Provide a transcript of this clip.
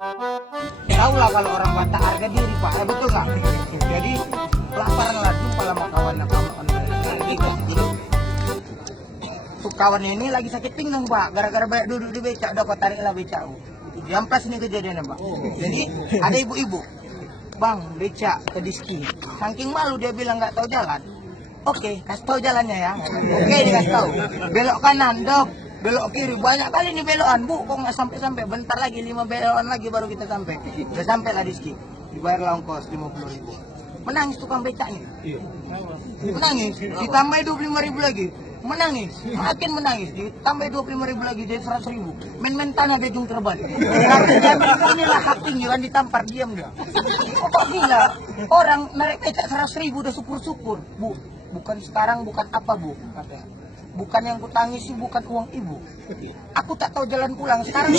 Tahu lah kalau orang Batak harga diri Pak, betul nggak? Jadi pelaparan lah jumpa sama kawan-kawan tuh kawannya ini lagi sakit pinggang Pak, gara-gara banyak duduk di becak, dapat tariklah becak. Jam pas ini kejadiannya Pak. Jadi ada ibu-ibu, Bang becak ke diski, saking malu dia bilang nggak tahu jalan. Oke, kasih tahu jalannya ya. Oke, dikasih tahu. Belok kanan, dok. Belok kiri. Banyak kali nih belokan, Bu. Kok nggak sampai-sampai? Bentar lagi, 5 belokan lagi baru kita sampai. Udah sampai lah diski. Dibayar ongkos 50.000. Menangis tukang becaknya. Menangis. Ditambah 25.000 lagi. Menangis. Makin menangis. Ditambah 25.000 lagi. Jadi 100.000. Main-main tanah di ujung terbang. Tapi inilah haknya kan ditampar. Diam dia. Kok gila? Orang narik becak 100.000 udah syukur-syukur. Bu. Bukan sekarang, bukan apa Bu, katanya. Bukan yang kutangisi, bukan uang ibu. Aku tak tahu jalan pulang sekarang.